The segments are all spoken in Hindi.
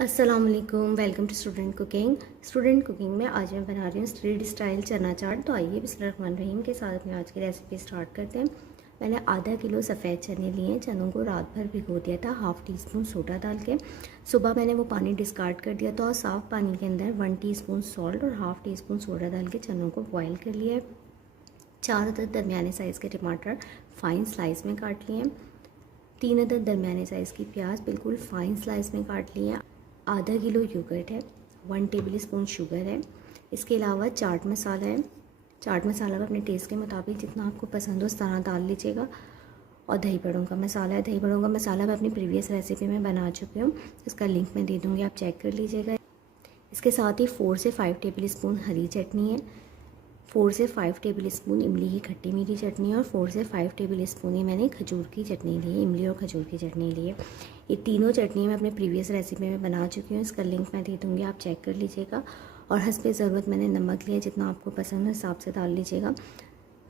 अस्सलाम वालेकुम, वेलकम टू स्टूडेंट कुकिंग में आज मैं बना रही हूँ स्ट्रीट स्टाइल चना चाट। तो आइए बिस्मिल्लाहिर्रहमानिर्रहीम के साथ अपनी आज की रेसिपी स्टार्ट करते हैं। मैंने आधा किलो सफ़ेद चने लिए हैं। चनों को रात भर भिगो दिया था हाफ़ टी स्पून सोडा डाल के। सुबह मैंने वो पानी डिस्कार्ड कर दिया था और साफ़ पानी के अंदर 1 टीस्पून सॉल्ट और हाफ़ टी स्पून सोडा डाल के चनों को बॉयल कर लिया है। 4 अदद दरमियाने साइज़ के टमाटर फ़ाइन स्लाइस में काट लिए हैं। 3 अदद दरमियाने साइज़ की प्याज बिल्कुल फ़ाइन स्लाइस में काट लिए हैं। आधा किलो योगर्ट है, 1 टेबल स्पून शुगर है। इसके अलावा चाट मसाला है। चाट मसाला भी अपने टेस्ट के मुताबिक जितना आपको पसंद हो उस तरह डाल लीजिएगा। और दही बड़ों का मसाला है। दही बड़ों का मसाला मैं अपनी प्रीवियस रेसिपी में बना चुकी हूँ, इसका लिंक मैं दे दूँगी, आप चेक कर लीजिएगा। इसके साथ ही 4 से 5 टेबल स्पून हरी चटनी है, 4 से 5 टेबल स्पून इमली की खट्टी मीठी चटनी और 4 से 5 टेबल स्पून ही मैंने खजूर की चटनी ली है, इमली और खजूर की चटनी ली है। ये तीनों चटनी मैं अपने प्रीवियस रेसिपी में बना चुकी हूँ, इसका लिंक मैं दे दूँगी, आप चेक कर लीजिएगा। और हस्बे ज़रूरत मैंने नमक लिया, जितना आपको पसंद हो हिसाब से डाल लीजिएगा।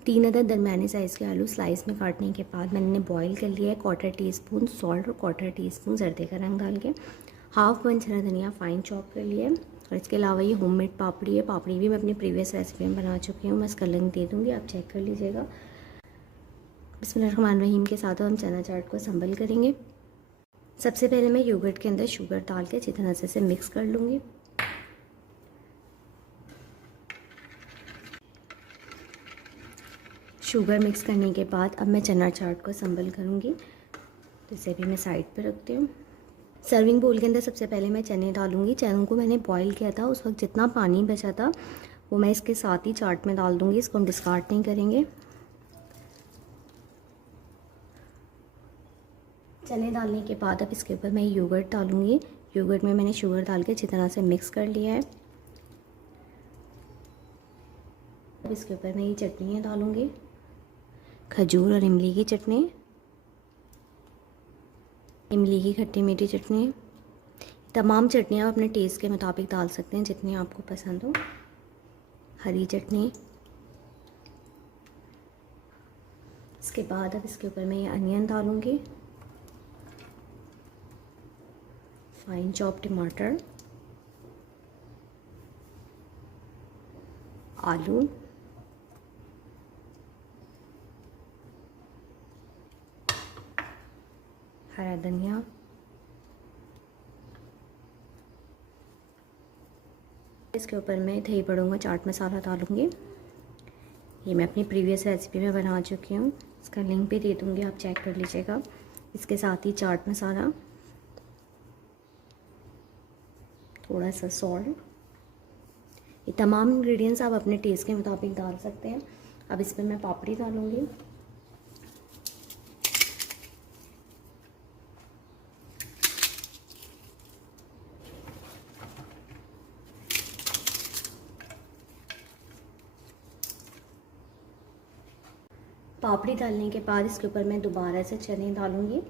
3 अदद दरमियाने साइज़ के आलू स्लाइस में काटने के बाद मैंने बॉईल कर लिया है। 1/4 टीस्पून सॉल्ट और 1/4 टीस्पून जर्दे का रंग डाल के हाफ़ बंच हरा धनिया फ़ाइन चॉप कर लिया है। और इसके अलावा ये होममेड पापड़ी है। पापड़ी भी मैं अपनी प्रीवियस रेसिपी में बना चुकी हूँ, मैं इसका लिंक दे दूँगी, आप चेक कर लीजिएगा। बिस्मिल्लाहिर्रहमानिर्रहीम के साथ हम चना चाट को संभल करेंगे। सबसे पहले मैं योगर्ट के अंदर शुगर डाल के अच्छी तरह से मिक्स कर लूँगी। शुगर मिक्स करने के बाद अब मैं चना चाट को संभल करूँगी, तो इसे भी मैं साइड पे रखती हूँ। सर्विंग बोल के अंदर सबसे पहले मैं चने डालूँगी। चनों को मैंने बॉईल किया था, उस वक्त जितना पानी बचा था वो मैं इसके साथ ही चाट में डाल दूँगी, इसको हम डिस्कार्ड नहीं करेंगे। चने डालने के बाद अब इसके ऊपर मैं योगर्ट डालूँगी। योगर्ट में मैंने शुगर डाल के अच्छी तरह से मिक्स कर लिया है। अब इसके ऊपर मैं ये चटनियाँ डालूँगी, खजूर और इमली की चटनी, इमली की खट्टी मीठी चटनी। तमाम चटनियाँ आप अपने टेस्ट के मुताबिक डाल सकते हैं, जितनी आपको पसंद हो। हरी चटनी। इसके बाद अब इसके ऊपर मैं ये अनियन डालूँगी, फाइन चॉप टमाटर, आलू, हरा धनिया, इसके ऊपर मैं दही बड़ों का चाट मसाला डालूँगी। ये मैं अपनी प्रीवियस रेसिपी में बना चुकी हूँ, इसका लिंक भी दे दूँगी, आप चेक कर लीजिएगा। इसके साथ ही चाट मसाला, थोड़ा सा सॉल्ट। ये तमाम इंग्रेडिएंट्स आप अपने टेस्ट के मुताबिक डाल सकते हैं। अब इस पर मैं पापड़ी डालूँगी। पापड़ी डालने के बाद इसके ऊपर मैं दोबारा से चने डालूँगी।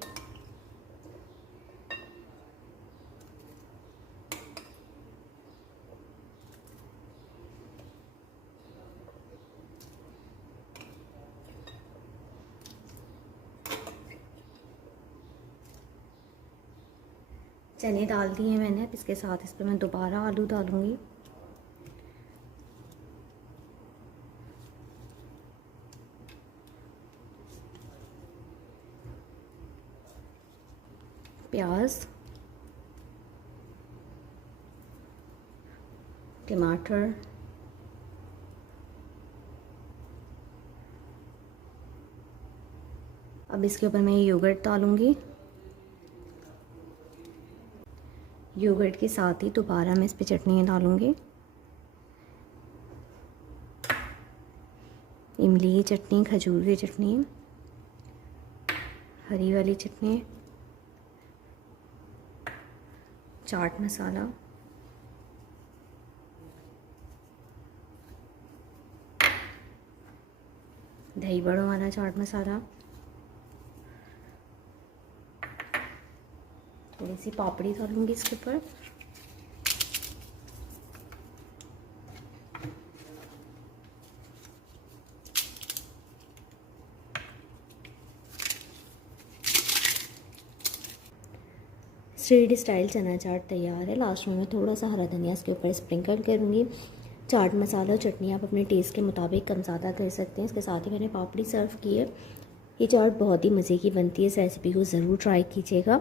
चने डाल दिए मैंने, अब इसके साथ इस पर मैं दोबारा आलू डालूँगी। प्याज, टमाटर, अब इसके ऊपर मैं योगर्ट डालूँगी। योगर्ट के साथ ही दोबारा मैं इस पर चटनी डालूँगी, इमली की चटनी, खजूर की चटनी, हरी वाली चटनी, चाट मसाला, दही बड़ों वाला चाट मसाला, थोड़ी सी पापड़ी डालूँगी इसके ऊपर, स्ट्रीट स्टाइल चना चाट तैयार है। लास्ट में मैं थोड़ा सा हरा धनिया इसके ऊपर स्प्रिंकल करूँगी। चाट मसाला चटनी आप अपने टेस्ट के मुताबिक कम ज़्यादा कर सकते हैं। इसके साथ ही मैंने पापड़ी सर्व की है। ये चाट बहुत ही मज़े की बनती है। इस रेसिपी को ज़रूर ट्राई कीजिएगा,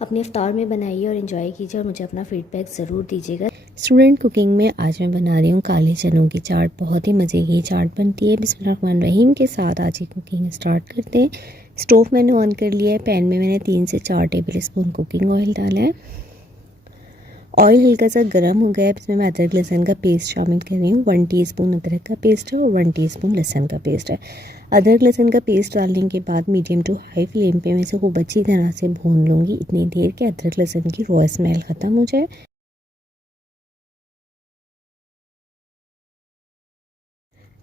अपने इफ्तार में बनाइए और इन्जॉय कीजिए और मुझे अपना फीडबैक ज़रूर दीजिएगा। स्टूडेंट कुकिंग में आज मैं बना रही हूँ काले चनों की चाट। बहुत ही मज़े की चाट बनती है। बिस्मिल्लाहिर्रहमानिर्रहीम के साथ आज की कुकिंग स्टार्ट करते हैं। स्टोव मैंने ऑन कर लिया है। पैन में मैंने 3 से 4 टेबल स्पून कुकिंग ऑयल डाला है। ऑयल हल्का सा गर्म हो गया है। इसमें मैं अदरक लहसुन का पेस्ट शामिल कर रही हूँ। 1 टीस्पून अदरक का पेस्ट है और 1 टीस्पून लहसुन का पेस्ट है। अदरक लहसुन का पेस्ट डालने के बाद मीडियम टू हाई फ्लेम पे मैं इसे खूब अच्छी तरह से भून लूँगी, इतनी देर के अदरक लहसुन की रॉ स्मेल ख़त्म हो जाए।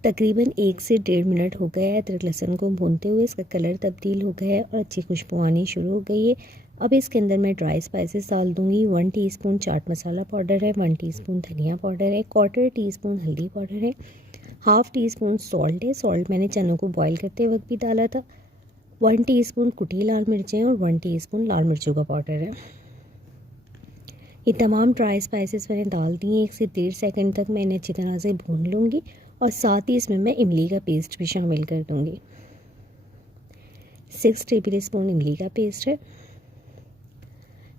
तकरीबन 1 से 1.5 मिनट हो गया है अदरक लहसुन को भूनते हुए। इसका कलर तब्दील हो गया है और अच्छी खुशबू आनी शुरू हो गई है। अब इसके अंदर मैं ड्राई स्पाइसेस डाल दूँगी। 1 टीस्पून चाट मसाला पाउडर है, 1 टीस्पून धनिया पाउडर है, 1/4 टीस्पून हल्दी पाउडर है, 1/2 टीस्पून सॉल्ट है। सॉल्ट मैंने चनों को बॉईल करते वक्त भी डाला था। 1 टीस्पून कुटी लाल मिर्चें और 1 टीस्पून लाल मिर्चों का पाउडर है। ये तमाम ड्राई स्पाइसेस मैंने डाल दिए। 1 से 1.5 सेकंड तक मैं इन्हें अच्छी तरह से भून लूँगी और साथ ही इसमें मैं इमली का पेस्ट भी शामिल कर दूँगी। 6 टेबल स्पून इमली का पेस्ट है।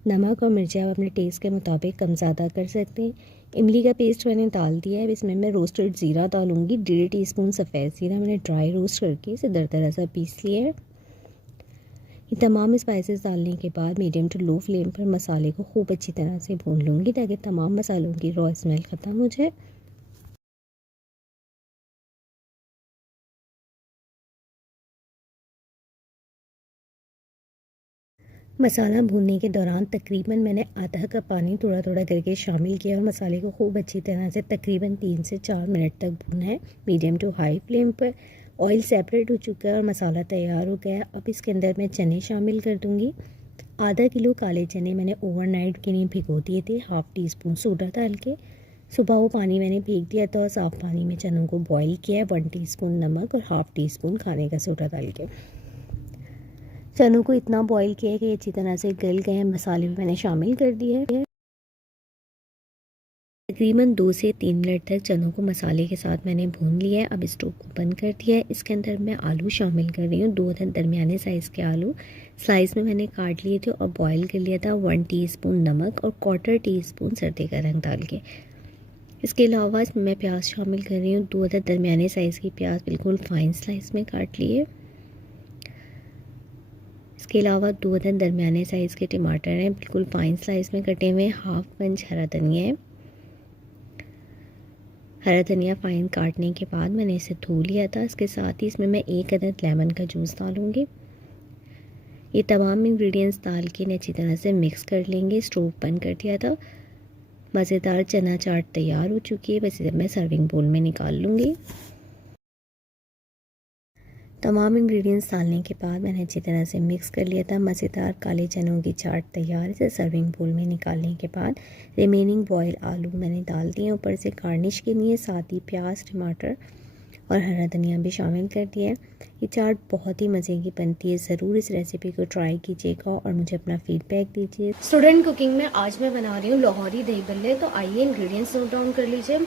नमक और मिर्ची आप अपने टेस्ट के मुताबिक कम ज़्यादा कर सकते हैं। इमली का पेस्ट मैंने डाल दिया है। इसमें मैं रोस्टेड ज़ीरा डालूँगी। 1.5 टीस्पून सफ़ेद ज़ीरा मैंने ड्राई रोस्ट करके इसे दरदरा सा पीस लिया है। ये तमाम स्पाइसेस डालने के बाद मीडियम टू लो फ्लेम पर मसाले को खूब अच्छी तरह से भून लूँगी ताकि तमाम मसालों की रॉ स्मेल ख़त्म हो जाए। मसाला भूनने के दौरान तकरीबन मैंने आधा कप पानी थोड़ा थोड़ा करके शामिल किया और मसाले को खूब अच्छी तरह से तकरीबन 3 से 4 मिनट तक भूना है मीडियम टू हाई फ्लेम पर। ऑयल सेपरेट हो चुका है और मसाला तैयार हो गया है। अब इसके अंदर मैं चने शामिल कर दूंगी। आधा किलो काले चने मैंने ओवरनाइट के लिए भिगो दिए थे 1/2 टीस्पून सोडा डाल के। सुबह वो पानी मैंने फेंक दिया था और साफ़ पानी में चनों को बॉईल किया है 1 टीस्पून नमक और 1/2 टीस्पून खाने का सोडा डाल के। चनों को इतना बॉईल किया है कि अच्छी तरह से गल गए हैं। मसाले भी मैंने शामिल कर दिए हैं। तकरीबन 2 से 3 मिनट तक चनों को मसाले के साथ मैंने भून लिया है। अब स्टोव को बंद कर दिया है। इसके अंदर मैं आलू शामिल कर रही हूँ। 2 दरमियाने साइज़ के आलू स्लाइस में मैंने काट लिए थे और बॉईल कर लिया था। 1 टीस्पून नमक और 1/4 टीस्पून सर्दी का रंग डाल के। इसके अलावा मैं प्याज शामिल कर रही हूँ। 2 दरमियाने साइज़ की प्याज बिल्कुल फाइन स्लाइस में काट लिए। इसके अलावा 2 दरमियाने साइज़ के टमाटर हैं बिल्कुल फाइन स्लाइस में कटे हुए। 1/2 पंच हरा धनिया है। हरा धनिया फाइन काटने के बाद मैंने इसे धो लिया था। इसके साथ ही इसमें मैं 1 अदद लेमन का जूस डालूँगी। ये तमाम इंग्रेडिएंट्स डाल के अच्छी तरह से मिक्स कर लेंगे। स्टोव बंद कर दिया था। मज़ेदार चना चाट तैयार हो चुकी है। बस इसे मैं सर्विंग बोल में निकाल लूँगी। तमाम इंग्रेडिएंट्स डालने के बाद मैंने अच्छी तरह से मिक्स कर लिया था। मज़ेदार काले चनों की चाट तैयार है। सर्विंग बोल में निकालने के बाद रिमेनिंग बॉयल आलू मैंने डाल दिए ऊपर से गार्निश के लिए। साथ ही प्याज, टमाटर और हरा धनिया भी शामिल कर दिया है। ये चाट बहुत ही मज़े की बनती है। ज़रूर इस रेसिपी को ट्राई कीजिएगा और मुझे अपना फीडबैक दीजिए। स्टूडेंट कुकिंग में आज मैं बना रही हूँ लाहौरी दही बल्ले। तो आइए इंग्रेडिएंट्स नोट डाउन कर लीजिए।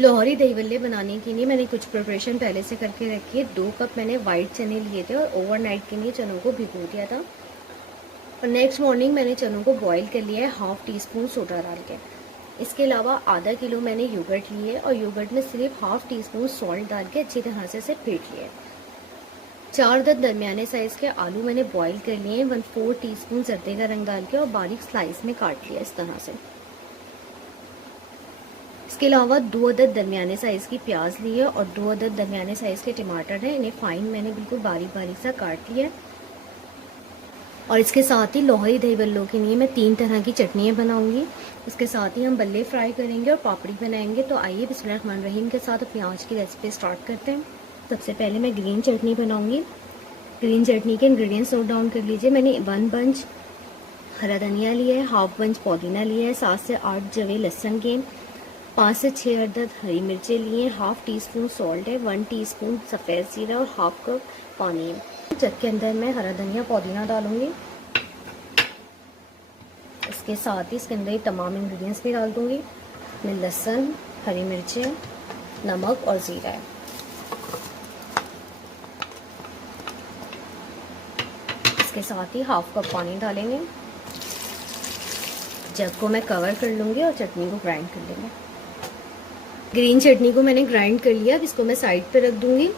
लाहौरी दही बल्ले बनाने के लिए मैंने कुछ प्रिपरेशन पहले से करके रखी है। 2 कप मैंने वाइट चने लिए थे और ओवरनाइट के लिए चनों को भिगो दिया था और नेक्स्ट मॉर्निंग मैंने चनों को बॉईल कर लिया है 1/2 टीस्पून सोडा डाल के। इसके अलावा आधा किलो मैंने योगर्ट लिए है और योगर्ट में सिर्फ 1/2 टीस्पून सॉल्ट डाल के अच्छी तरह से इसे फेंट लिया है। 4 दरमियाने साइज़ के आलू मैंने बॉईल कर लिए हैं 1/4 टीस्पून सर्दी का रंग डाल के और बारीक स्लाइस में काट लिया इस तरह से। इसके अलावा 2 अदद दरमियाने साइज़ की प्याज ली है और 2 अदद दरमियाने साइज़ के टमाटर हैं। इन्हें फाइन मैंने बिल्कुल बारीक बारीक सा काट लिया है। और इसके साथ ही लाहौरी दही बल्लों के लिए मैं 3 तरह की चटनियाँ बनाऊंगी। इसके साथ ही हम बल्ले फ्राई करेंगे और पापड़ी बनाएंगे। तो आइए बिस्मिल्लाहिर्रहमानिर्रहीम के साथ अपनी आज की रेसिपी स्टार्ट करते हैं। सबसे पहले मैं ग्रीन चटनी बनाऊँगी। ग्रीन चटनी के इंग्रेडिएंट्स नोट डाउन कर लीजिए। मैंने 1 बंच हरा धनिया लिया है, 1/2 बंच पुदीना लिया है, 7 से 8 जवे लहसुन के, 5 से 6 अदद हरी मिर्चें लिए, 1/2 टीस्पून सॉल्ट है, 1 टीस्पून सफ़ेद ज़ीरा और 1/2 कप पानी है। जग के अंदर मैं हरा धनिया पुदीना डालूंगी। इसके साथ ही इसके अंदर ही तमाम इंग्रेडिएंट्स भी डाल दूँगी। मैं लहसुन, हरी मिर्चें, नमक और ज़ीरा है। इसके साथ ही हाफ कप पानी डालेंगे। जग को मैं कवर कर लूँगी और चटनी को ग्राइंड कर लेंगे। ग्रीन चटनी को मैंने ग्राइंड कर लिया, अब इसको मैं साइड पे रख दूँगी।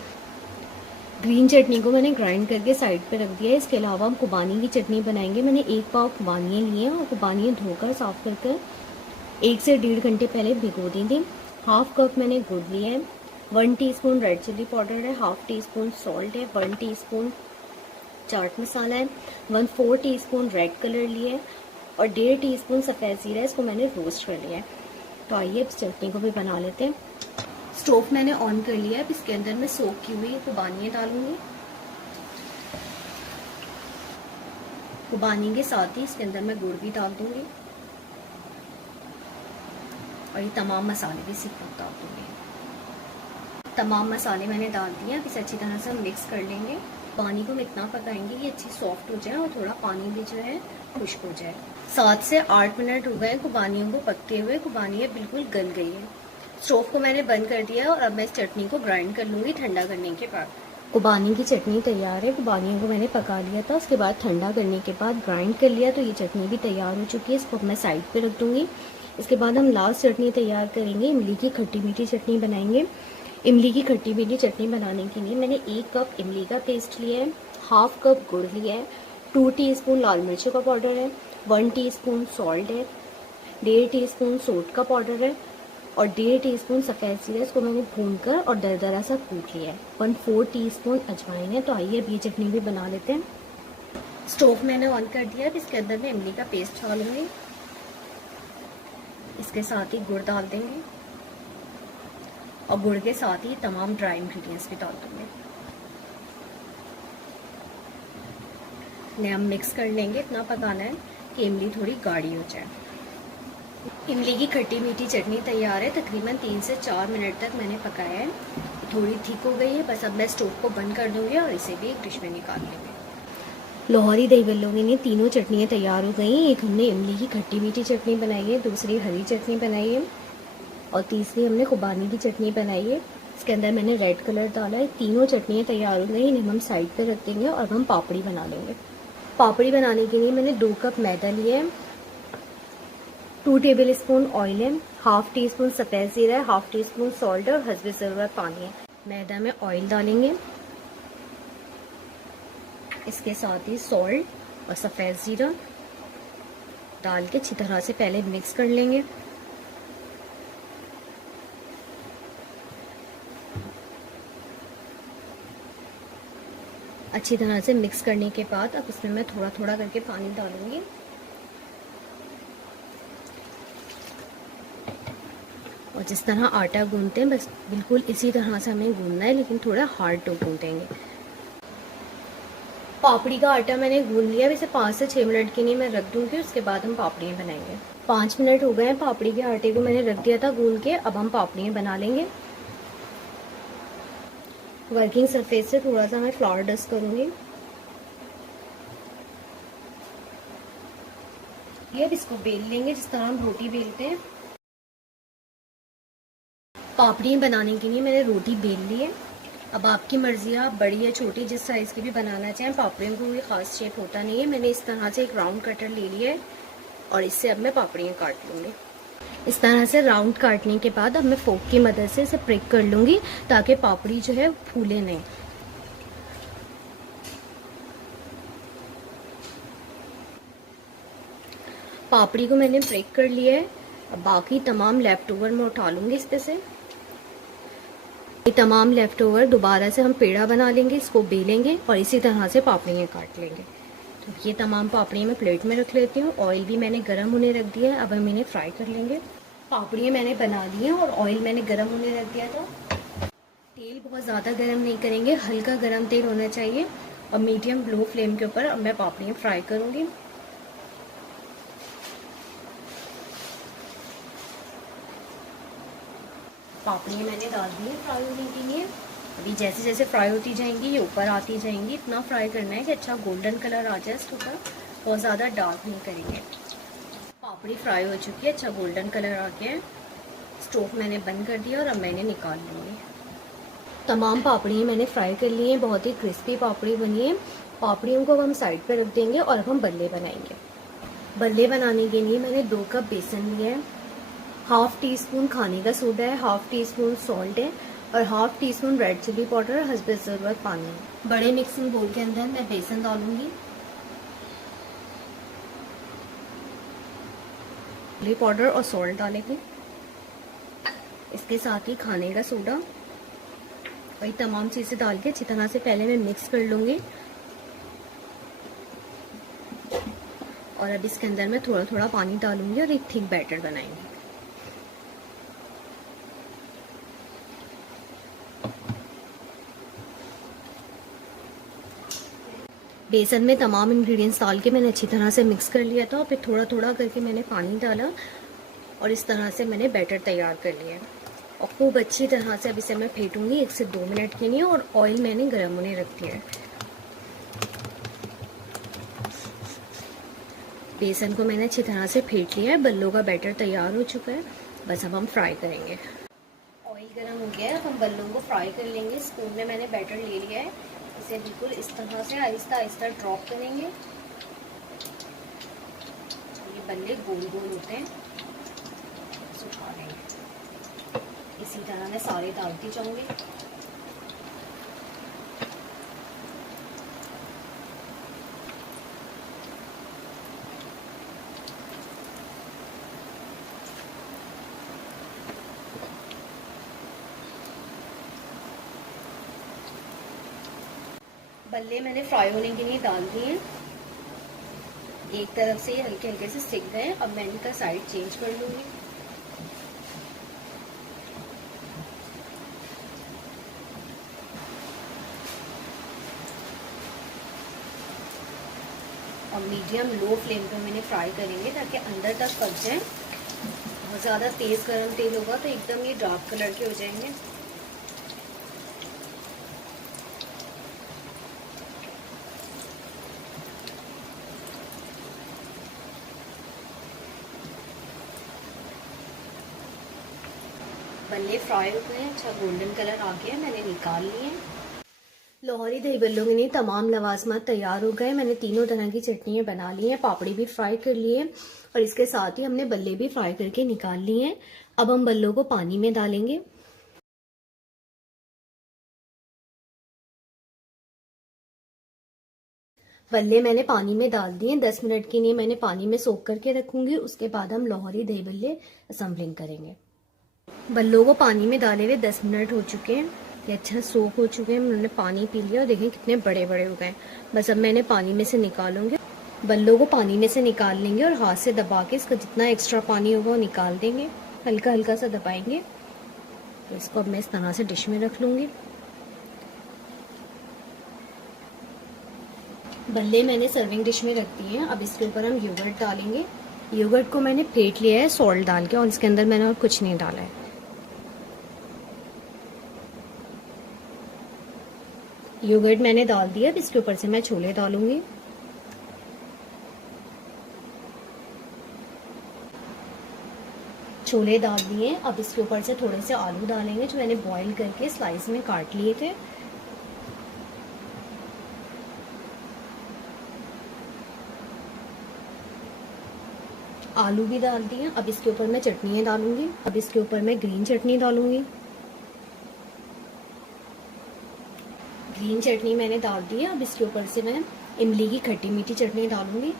ग्रीन चटनी को मैंने ग्राइंड करके साइड पे रख दिया है। इसके अलावा हम खुबानी की चटनी बनाएंगे। मैंने 1 पाव खुबानियाँ लिए हैं और खुबानियाँ धोकर साफ़ कर कर 1 से 1.5 घंटे पहले भिगो दी थी। हाफ कप मैंने गुड़ लिया है, 1 टीस्पून रेड चिल्ली पाउडर है, हाफ टीस्पून सॉल्ट है, 1 टीस्पून चाट मसाला है, 1/4 टीस्पून रेड कलर लिया है और 1.5 टीस्पून सफ़ेद ज़ीरा है। इसको मैंने रोस्ट कर लिया है। तो आइए अब चटनी को भी बना लेते हैं। स्टोव मैंने ऑन कर लिया है। अब इसके अंदर मैं सोक की हुई खुबानियाँ डालूंगी। खुबानी के साथ ही इसके अंदर मैं गुड़ भी डाल दूंगी और ये तमाम मसाले भी इसी पर डाल दूंगी। तमाम मसाले मैंने डाल दिए। अब इसे अच्छी तरह से हम मिक्स कर लेंगे। पानी को हम इतना पकाएंगे कि अच्छी सॉफ्ट हो जाए और थोड़ा पानी भी जो है खुश्क हो जाए। 7 से 8 मिनट हो गए खुबानियों को पकते हुए। खुबानियाँ बिल्कुल गल गई है। स्टोव को मैंने बंद कर दिया और अब मैं इस चटनी को ग्राइंड कर लूँगी ठंडा करने के बाद। खुबानी की चटनी तैयार है। खुबानियों को मैंने पका लिया था, उसके बाद ठंडा करने के बाद ग्राइंड कर लिया, तो ये चटनी भी तैयार हो चुकी है। इसको मैं साइड पे रख दूँगी। इसके बाद हम लास्ट चटनी तैयार करेंगे। इमली की खट्टी मीठी चटनी बनाएंगे। इमली की खट्टी मीठी चटनी बनाने के लिए मैंने 1 कप इमली का पेस्ट लिया है, हाफ कप गुड़ लिया है, 2 टीस्पून लाल मिर्चों का पाउडर है, 1 टीस्पून सॉल्ट है, 1.5 टीस्पून सोट का पाउडर है और 1.5 टीस्पून सफ़ेद ज़ीरा। इसको मैंने भूनकर और दरदरा सा कूट लिया है। 1/4 टीस्पून अजवाइन है। तो आइए अब ये चटनी भी बना लेते हैं। स्टोव मैंने ऑन कर दिया। अब इसके अंदर मैं इमली का पेस्ट डालूंगी। इसके साथ ही गुड़ डाल देंगे और गुड़ के साथ ही तमाम ड्राई इंग्रेडिएंट्स भी डाल दूंगे। इन्हें हम मिक्स कर लेंगे। इतना पकाना है कि इमली थोड़ी गाढ़ी हो जाए। इमली की खट्टी मीठी चटनी तैयार है। तकरीबन 3 से 4 मिनट तक मैंने पकाया है। थोड़ी थिक हो गई है। बस अब मैं स्टोव को बंद कर दूंगी और इसे भी एक डिश में निकाल लेंगे। लाहौरी दही बल्लों में तीनों चटनियाँ तैयार हो गई। एक हमने इमली की खट्टी मीठी चटनी बनाई है, दूसरी हरी चटनी बनाई है और तीसरी हमने खुबानी की चटनी बनाई है। इसके अंदर मैंने रेड कलर डाला है। तीनों चटनियाँ तैयार हो गई। इन्हें हम साइड पर रख देंगे और हम पापड़ी बना लेंगे। पापड़ी बनाने के लिए मैंने 2 कप मैदा लिया है, 2 टेबल स्पून ऑयल है, हाफ टी स्पून सफ़ेद ज़ीरा है, हाफ टी स्पून सॉल्ट और हस्बे ज़रूरत पानी है। मैदा में ऑयल डालेंगे, इसके साथ ही सॉल्ट और सफ़ेद ज़ीरा डाल के अच्छी तरह से पहले मिक्स कर लेंगे। अच्छी तरह से मिक्स करने के बाद अब इसमें मैं थोड़ा थोड़ा करके पानी डालूंगी। और जिस तरह आटा गूंदते हैं बस बिल्कुल इसी तरह से हमें गूंदना है, लेकिन थोड़ा हार्ड टू गूंदेंगे। पापड़ी का आटा मैंने गूंद लिया। वैसे 5 से 6 मिनट के लिए मैं रख दूंगी, उसके बाद हम पापड़ियाँ बनाएंगे। 5 मिनट हो गए हैं। पापड़ी के आटे को मैंने रख दिया था गूंद के। अब हम पापड़ियाँ बना लेंगे। वर्किंग सरफेस से थोड़ा सा मैं फ्लावर डस्ट करूँगी। अब इसको बेल लेंगे जिस तरह हम रोटी बेलते हैं। पापड़ियाँ बनाने के लिए मैंने रोटी बेल ली है। अब आपकी मर्ज़ी है, आप बड़ी या छोटी जिस साइज़ की भी बनाना चाहें। पापड़ियों को कोई ख़ास शेप होता नहीं है। मैंने इस तरह से एक राउंड कटर ले लिया है और इससे अब मैं पापड़ियाँ काट लूँगी। इस तरह से राउंड काटने के बाद अब मैं फोक की मदद से इसे प्रिक कर लूँगी ताकि पापड़ी जो है फूले नहीं। पापड़ी को मैंने प्रिक कर लिया है। अब बाकी तमाम लेफ्ट ओवर मैं उठा लूँगी इस पे से। ये तमाम लेफ्ट ओवर दोबारा से हम पेड़ा बना लेंगे, इसको बेलेंगे और इसी तरह से पापड़ियाँ काट लेंगे। तो ये तमाम पापड़ियाँ मैं प्लेट में रख लेती हूँ। ऑयल भी मैंने गर्म होने रख दिया है। अब हम इन्हें फ्राई कर लेंगे। पापड़ियाँ मैंने बना ली हैं और ऑयल मैंने गर्म होने रख दिया था। तेल बहुत ज़्यादा गर्म नहीं करेंगे, हल्का गर्म तेल होना चाहिए और मीडियम लो फ्लेम के ऊपर अब मैं पापड़ियाँ फ्राई करूँगी। पापड़ियाँ मैंने डाल दी है फ्राई होने के लिए। अभी जैसे जैसे फ्राई होती जाएंगी ये ऊपर आती जाएंगी। इतना फ्राई करना है कि अच्छा गोल्डन कलर आ जाए इसके ऊपर, बहुत ज़्यादा डार्क नहीं करेंगे। पापड़ी फ्राई हो चुकी है, अच्छा गोल्डन कलर आ गया है। स्टोव मैंने बंद कर दिया और अब मैंने निकाल ली है। तमाम पापड़ी मैंने फ्राई कर ली हैं, बहुत ही क्रिस्पी पापड़ी बनी है। पापड़ियों को हम साइड पर रख देंगे और अब हम बल्ले बनाएंगे। बल्ले बनाने के लिए मैंने 2 कप बेसन लिया है, हाफ टी स्पून खाने का सोडा है, हाफ टी स्पून सॉल्ट है और half teaspoon red chilli powder, हस्बे ज़रूरत पानी है। बड़े मिक्सिंग बोल के अंदर मैं बेसन डालूंगी, चिली पाउडर और सॉल्ट डालेंगे, इसके साथ ही खाने का सोडा, वही तमाम चीज़ें डाल के अच्छी तरह से पहले मैं मिक्स कर लूँगी। और अब इसके अंदर मैं थोड़ा थोड़ा पानी डालूंगी और एक थिक बैटर बनाएंगे। बेसन में तमाम इंग्रेडिएंट्स डाल के मैंने अच्छी तरह से मिक्स कर लिया था और फिर थोड़ा थोड़ा करके मैंने पानी डाला और इस तरह से मैंने बैटर तैयार कर लिया और खूब अच्छी तरह से अब इसे मैं फेंटूंगी 1 से 2 मिनट के लिए। और ऑयल मैंने गर्म होने रख दिया है। बेसन को मैंने अच्छी तरह से फेंट लिया है, बल्लों का बैटर तैयार हो चुका है, बस अब हम फ्राई करेंगे। ऑयल गर्म हो गया है, अब हम बल्लों को फ्राई कर लेंगे। स्पून में मैंने बैटर ले लिया है, इसे बिल्कुल इस तरह से आहिस्ता आहिस्ता ड्रॉप करेंगे। ये बल्ले गोल गोल होते हैं, सुखा लेंगे। इसी तरह मैं सारे डालती जाऊंगी। बल्ले मैंने फ्राई होने के लिए डाल दिए हैं, एक तरफ से हल्के हल्के से सिक गए। अब मैं इनका साइड चेंज कर लूंगी। और मीडियम लो फ्लेम पे मैंने फ्राई करेंगे ताकि अंदर तक पक जाए। बहुत ज़्यादा तेज़ गर्म तेल होगा तो एकदम ये डार्क कलर के हो जाएंगे। बल्ले फ्राई हो गए हैं, अच्छा गोल्डन कलर आ गया, मैंने निकाल लिए। लाहौरी दही बल्लों के लिए तमाम लवाजमात तैयार हो गए। मैंने तीनों तरह की चटनियाँ बना ली हैं, पापड़ी भी फ्राई कर ली है और इसके साथ ही हमने बल्ले भी फ्राई करके निकाल लिए हैं। अब हम बल्लों को पानी में डालेंगे। बल्ले मैंने पानी में डाल दिए, 10 मिनट के लिए मैंने पानी में सोख करके रखूंगी। उसके बाद हम लाहौरी दही बल्ले असेंबलिंग करेंगे। बल्लों को पानी में डाले हुए 10 मिनट हो चुके हैं, ये अच्छा सोख हो चुके हैं। उन्होंने पानी पी लिया और देखें कितने बड़े बड़े हो गए। बस अब मैंने पानी में से निकालूंगी। बल्लों को पानी में से निकाल लेंगे और हाथ से दबा के इसका जितना एक्स्ट्रा पानी होगा वो निकाल देंगे। हल्का हल्का सा दबाएंगे। तो इसको अब मैं इस तरह से डिश में रख लूँगी। बल्ले मैंने सर्विंग डिश में रख दिए हैं। अब इसके ऊपर हम योगर्ट डालेंगे। योगर्ट को मैंने फेंट लिया है सॉल्ट डाल के और इसके अंदर मैंने और कुछ नहीं डाला है। योगर्ट मैंने डाल दिया। अब इसके ऊपर से मैं छोले डालूंगी। छोले डाल दिए। अब इसके ऊपर से थोड़े से आलू डालेंगे जो मैंने बॉईल करके स्लाइस में काट लिए थे। आलू भी डाल दिए। अब इसके ऊपर मैं चटनियाँ डालूंगी। अब इसके ऊपर मैं ग्रीन चटनी डालूंगी। ग्रीन चटनी मैंने डाल दी है। अब इसके ऊपर से मैं इमली की खट्टी मीठी चटनी डालूंगी।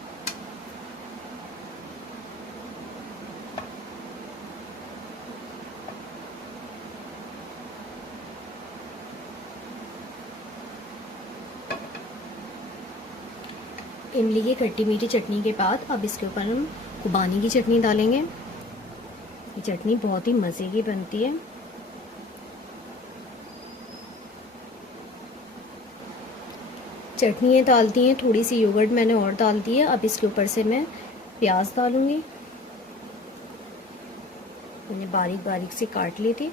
इमली की खट्टी मीठी चटनी के बाद अब इसके ऊपर हम खुबानी की चटनी डालेंगे। ये चटनी बहुत ही मज़े की बनती है। चटनियाँ डालती हैं, थोड़ी सी योगर्ट मैंने और डाल दी है। अब इसके ऊपर से मैं प्याज डालूंगी। मैंने बारीक बारीक से काट ली थी।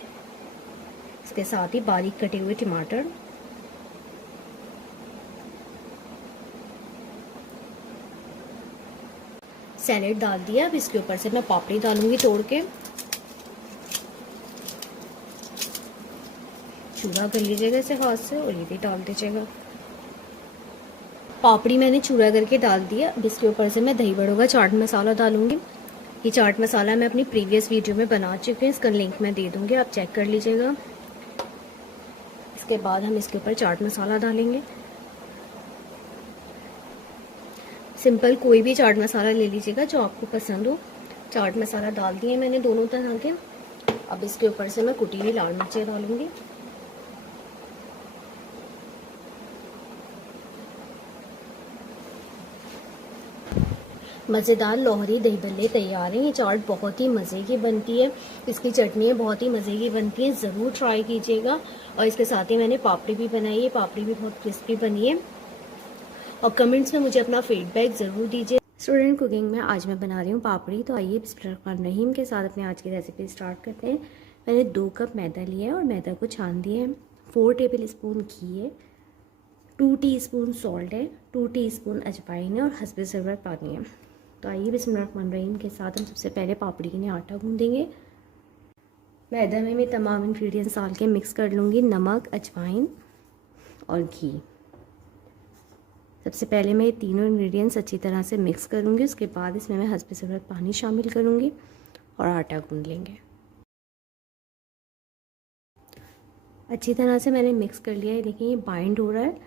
इसके साथ ही बारीक कटे हुए टमाटर, सैलेड डाल दिया। अब इसके ऊपर से मैं पापड़ी डालूंगी तोड़ के। चूरा कर लीजिएगा इसे हाथ से और ये भी डाल दीजिएगा। पापड़ी मैंने चूरा करके डाल दिया। अब इसके ऊपर से मैं दही बड़ों का चाट मसाला डालूंगी। ये चाट मसाला मैं अपनी प्रीवियस वीडियो में बना चुकी हूँ, इसका लिंक मैं दे दूँगी, आप चेक कर लीजिएगा। इसके बाद हम इसके ऊपर चाट मसाला डालेंगे। सिंपल कोई भी चाट मसाला ले लीजिएगा जो आपको पसंद हो। चाट मसाला डाल दिए मैंने दोनों तरह के। अब इसके ऊपर से मैं कुटी हुई लाल मिर्चें डालूंगी। मज़ेदार लोहरी दही भल्ले तैयार हैं। ये चाट बहुत ही मज़े की बनती है, इसकी चटनियाँ बहुत ही मज़े की बनती हैं, ज़रूर ट्राई कीजिएगा। और इसके साथ ही मैंने पापड़ी भी बनाई है, पापड़ी भी बहुत क्रिस्पी बनी है। और कमेंट्स में मुझे अपना फीडबैक ज़रूर दीजिए। स्टूडेंट कुकिंग में आज मैं बना रही हूँ पापड़ी। तो आइए बिस्मिल्लाहिर्रहमानिर्रहीम के साथ अपने आज की रेसिपी स्टार्ट करते हैं। मैंने 2 कप मैदा लिया है और मैदा को छान दिया है। 4 टेबल स्पून घी है, 2 टीस्पून सॉल्ट है, 2 टीस्पून अजवाइन है और हस्बे ज़रूरत पानी है। तो आइए बिस्मिल्लाहिर्रहमानिर्रहीम के साथ हम सबसे पहले पापड़ी के लिए आटा गूंदेंगे। मैदा में मैं तमाम इंग्रेडिएंट्स डाल के मिक्स कर लूँगी, नमक, अजवाइन और घी। सबसे पहले मैं ये तीनों इंग्रेडिएंट्स अच्छी तरह से मिक्स करूँगी। उसके बाद इसमें मैं हस्बे ज़रूरत पानी शामिल करूँगी और आटा गूंद लेंगे। अच्छी तरह से मैंने मिक्स कर लिया है, देखिए ये बाइंड हो रहा है।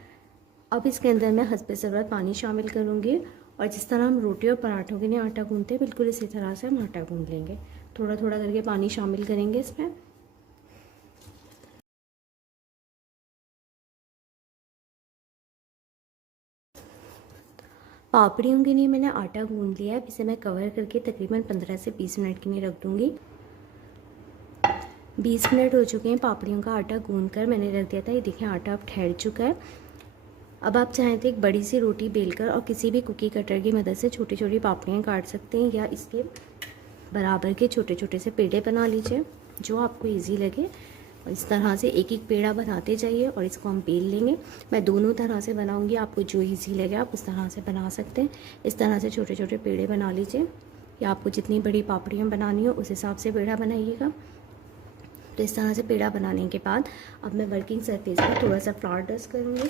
अब इसके अंदर मैं हस्बे ज़रूरत पानी शामिल करूँगी और जिस तरह हम रोटी और पराठों के लिए आटा गूंदते हैं बिल्कुल इसी तरह से हम आटा गूंद लेंगे। थोड़ा थोड़ा करके पानी शामिल करेंगे इसमें। पापड़ियों के लिए मैंने आटा गूंद लिया है। इसे मैं कवर करके तकरीबन 15 से 20 मिनट के लिए रख दूँगी। 20 मिनट हो चुके हैं पापड़ियों का आटा गूंद कर मैंने रख दिया था। ये देखिए आटा अब ठहर चुका है। अब आप चाहें तो एक बड़ी सी रोटी बेलकर और किसी भी कुकी कटर की मदद से छोटी छोटी पापड़ियाँ काट सकते हैं, या इसके बराबर के छोटे छोटे से पेड़े बना लीजिए जो आपको इजी लगे। और इस तरह से एक एक पेड़ा बनाते जाइए और इसको हम बेल लेंगे। मैं दोनों तरह से बनाऊंगी, आपको जो इजी लगे आप उस तरह से बना सकते हैं। इस तरह से छोटे छोटे पेड़े बना लीजिए, या आपको जितनी बड़ी पापड़ियाँ बनानी हो उस हिसाब से पेड़ा बनाइएगा। तो इस तरह से पेड़ा बनाने के बाद अब मैं वर्किंग सरफेस पर थोड़ा सा फ्लावर डस्ट करूँगी।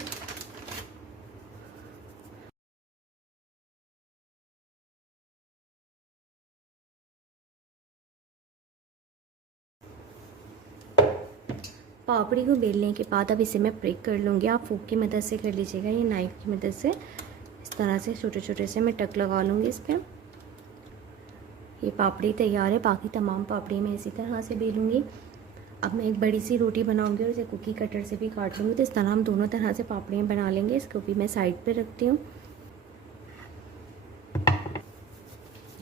पापड़ी को बेलने के बाद अब इसे मैं ब्रेक कर लूँगी। आप फोक की मदद से कर लीजिएगा, ये नाइफ़ की मदद से। इस तरह से छोटे छोटे से मैं टक लगा लूँगी इस पर। ये पापड़ी तैयार है। बाकी तमाम पापड़ी मैं इसी तरह से बेलूँगी। अब मैं एक बड़ी सी रोटी बनाऊँगी और इसे कुकी कटर से भी काट लूँगी। तो इस तरह हम दोनों तरह से पापड़ियाँ बना लेंगे। इसको भी मैं साइड पर रखती हूँ।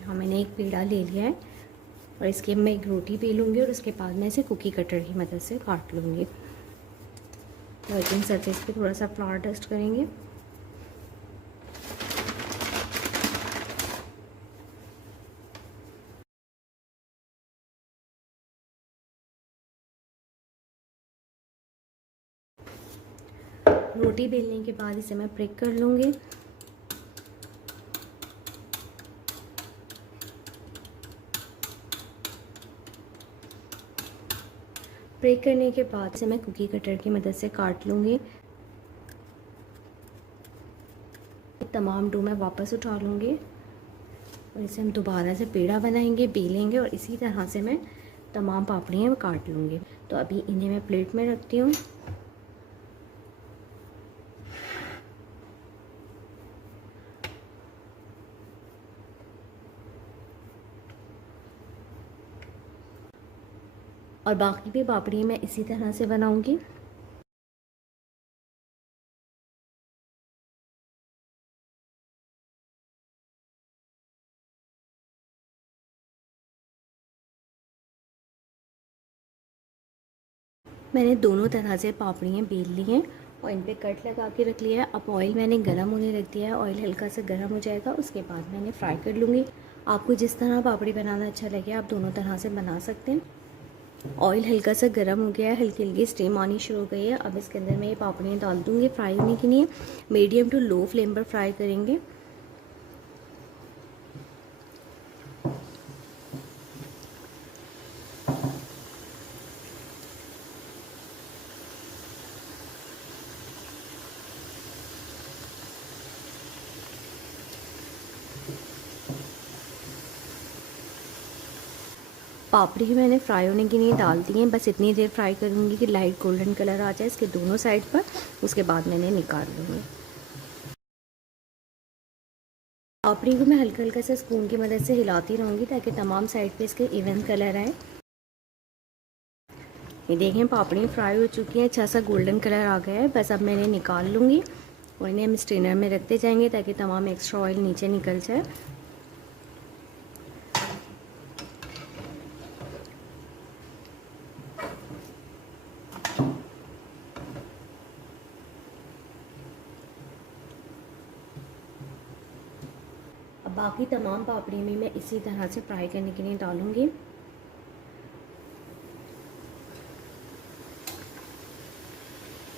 हाँ, मैंने एक पेड़ा ले लिया है और इसके मैं एक रोटी बेलूँगी और उसके बाद मैं इसे कुकी कटर की मदद से काट लूँगी। वर्किंग सरफेस पे थोड़ा सा फ्लावर डस्ट करेंगे। रोटी बेलने के बाद इसे मैं ब्रेक कर लूँगी। ब्रेक करने के बाद इसे मैं कुकी कटर की मदद से काट लूँगी। तमाम डो मैं वापस उठा लूँगी और इसे हम दोबारा से पेड़ा बनाएंगे, बेलेंगे और इसी तरह से मैं तमाम पापड़ियाँ काट लूँगी। तो अभी इन्हें मैं प्लेट में रखती हूँ। और बाकी भी पापड़ी मैं इसी तरह से बनाऊंगी। मैंने दोनों तरह से पापड़ियाँ बेल ली हैं और इन पे कट लगा के रख लिया है। अब ऑयल मैंने गरम होने रख दिया है। ऑयल हल्का सा गरम हो जाएगा, उसके बाद मैंने फ्राई कर लूँगी। आपको जिस तरह पापड़ी बनाना अच्छा लगे आप दोनों तरह से बना सकते हैं। ऑयल हल्का सा गर्म हो गया है, हल्की हल्की स्टीम आनी शुरू हो गई है। अब इसके अंदर मैं ये पापड़ियाँ डाल दूँगी फ्राई होने के लिए। मीडियम टू लो फ्लेम पर फ्राई करेंगे। पापड़ी की मैंने फ्राई होने के लिए डाल दी है। बस इतनी देर फ्राई करूँगी कि लाइट गोल्डन कलर आ जाए इसके दोनों साइड पर, उसके बाद मैंने निकाल लूँगी। पापड़ी को मैं हल्का हल्का सा स्पून की मदद से हिलाती रहूँगी ताकि तमाम साइड पे इसके इवन कलर आए। ये देखें पापड़ी फ्राई हो चुकी है, अच्छा सा गोल्डन कलर आ गया है। बस अब मैंने निकाल लूँगी और इन्हें हम स्ट्रेनर में रखते जाएंगे ताकि तमाम एक्स्ट्रा ऑयल नीचे निकल जाए। अब बाकी तमाम पापड़ी में मैं इसी तरह से फ्राई करने के लिए डालूँगी।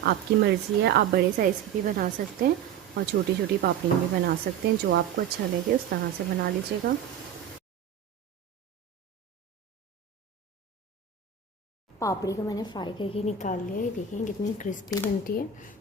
आपकी मर्ज़ी है, आप बड़े साइज़ की भी बना सकते हैं और छोटी छोटी पापड़ी भी बना सकते हैं, जो आपको अच्छा लगे उस तरह से बना लीजिएगा। पापड़ी को मैंने फ्राई करके निकाल लिया है, देखें कितनी क्रिस्पी बनती है।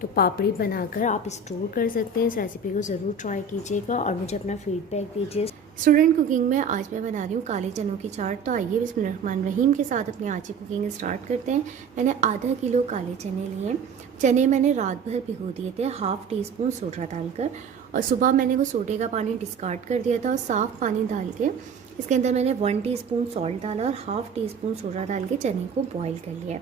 तो पापड़ी बनाकर आप स्टोर कर सकते हैं। इस रेसिपी को ज़रूर ट्राई कीजिएगा और मुझे अपना फीडबैक दीजिए। स्टूडेंट कुकिंग में आज मैं बना रही हूँ काले चनों की चाट। तो आइए बिस्मिल्लाहिर्रहमानिर्रहीम के साथ अपनी आज की कुकिंग स्टार्ट करते हैं। मैंने आधा किलो काले चने लिए। चने मैंने रात भर भिगो दिए थे हाफ़ टी स्पून सोडा डालकर, और सुबह मैंने वो सोडे का पानी डिस्कार्ड कर दिया था और साफ़ पानी डाल के इसके अंदर मैंने 1 टीस्पून सॉल्ट डाला और हाफ़ टी स्पून सोडा डाल के चने को बॉयल कर लिया।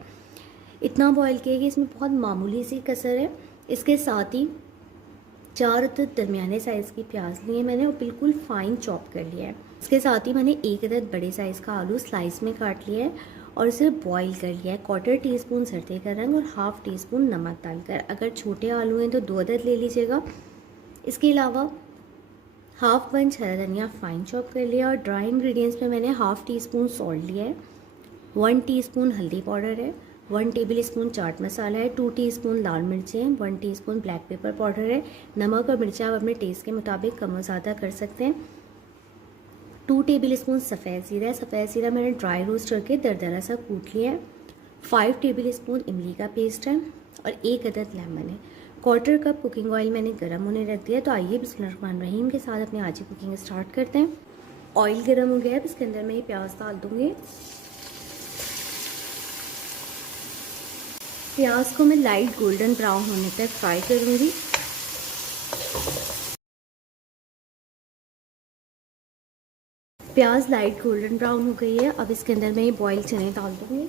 इतना बॉयल किया कि इसमें बहुत मामूली सी कसर है। इसके साथ ही 4 दरमियाने साइज़ की प्याज लिए मैंने और बिल्कुल फाइन चॉप कर लिया है। इसके साथ ही मैंने 1 अदद बड़े साइज़ का आलू स्लाइस में काट लिया है और इसे बॉईल कर लिया है। 1/4 टीस्पून सरदे का रंग और हाफ़ टी स्पून नमक डालकर। अगर छोटे आलू हैं तो 2 अदद ले लीजिएगा। इसके अलावा हाफ़ बंच हरा धनिया फाइन चॉप कर लिया और ड्राई इंग्रेडिएंट्स में मैंने हाफ़ टी स्पून सॉल्ट लिया है, 1 टीस्पून हल्दी पाउडर है, 1 टेबल स्पून चाट मसाला है, 2 टीस्पून लाल मिर्चें हैं, 1 टीस्पून ब्लैक पेपर पाउडर है। नमक और मिर्चा आप अपने टेस्ट के मुताबिक कम और ज़्यादा कर सकते हैं। 2 टेबल स्पून सफ़ेद ज़ीरा है। सफ़ेद ज़ीरा मैंने ड्राई रोस्ट करके दरदरा सा कूट लिया है। 5 टेबल स्पून इमली का पेस्ट है और 1 अदद लेमन है। 1/4 कप कुकिंग ऑयल मैंने गर्म होने रख दिया। तो आइए बिस्मिल्लाहिर्रहमानिर्रहीम के साथ अपनी आज की कुकिंग स्टार्ट करते हैं। ऑयल गर्म हो गया है, इसके अंदर मैं ये प्याज डाल दूँगी। प्याज को मैं लाइट गोल्डन ब्राउन होने तक फ्राई करूँगी। प्याज लाइट गोल्डन ब्राउन हो गई है। अब इसके अंदर मैं ये बॉयल चने डाल दूँगी।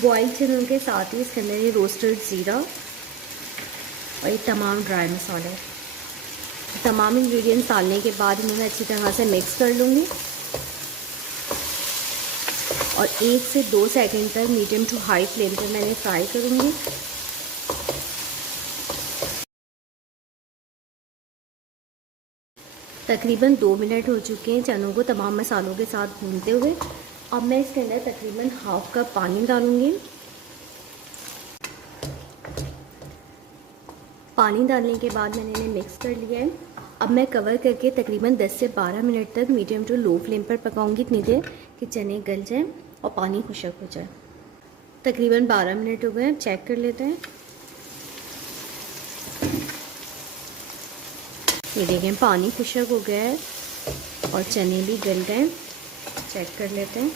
बॉयल चनों के साथ ही इसके अंदर ये रोस्टेड ज़ीरा और ये तमाम ड्राई मसाले, तमाम इंग्रेडिएंट्स डालने के बाद इन्हें मैं अच्छी तरह से मिक्स कर लूँगी और 1 से 2 सेकंड तक मीडियम टू हाई फ्लेम पर मैंने फ्राई करूँगी। तकरीबन 2 मिनट हो चुके हैं चनों को तमाम मसालों के साथ भूनते हुए। अब मैं इसके अंदर तकरीबन हाफ़ कप पानी डालूँगी। पानी डालने के बाद मैंने इन्हें मिक्स कर लिया है। अब मैं कवर करके तकरीबन 10 से 12 मिनट तक मीडियम टू लो फ्लेम पर पकाऊंगी, इतनी देर कि चने गल जाएं और पानी खुश्क हो जाए। तकरीबन 12 मिनट हो गए हैं, चेक कर लेते हैं। ये देखें पानी खुश्क हो गया है और चने भी गल गए। चेक कर लेते हैं।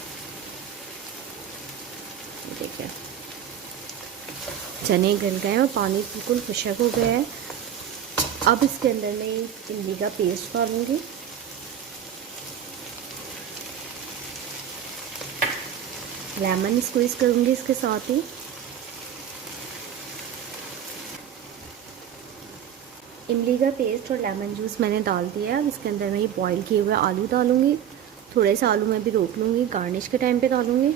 ये देखिए चने गल गए और पानी बिल्कुल खुश्क हो गया है। अब इसके अंदर मैं इमली का पेस्ट डालूँगी। लेमन स्क्वीज़ करूँगी इसके साथ ही। इमली का पेस्ट और लेमन जूस मैंने डाल दिया है। अब इसके अंदर मैं ये बॉईल किए हुए आलू डालूँगी। थोड़े से आलू मैं भी रोक लूँगी, गार्निश के टाइम पे डालूँगी।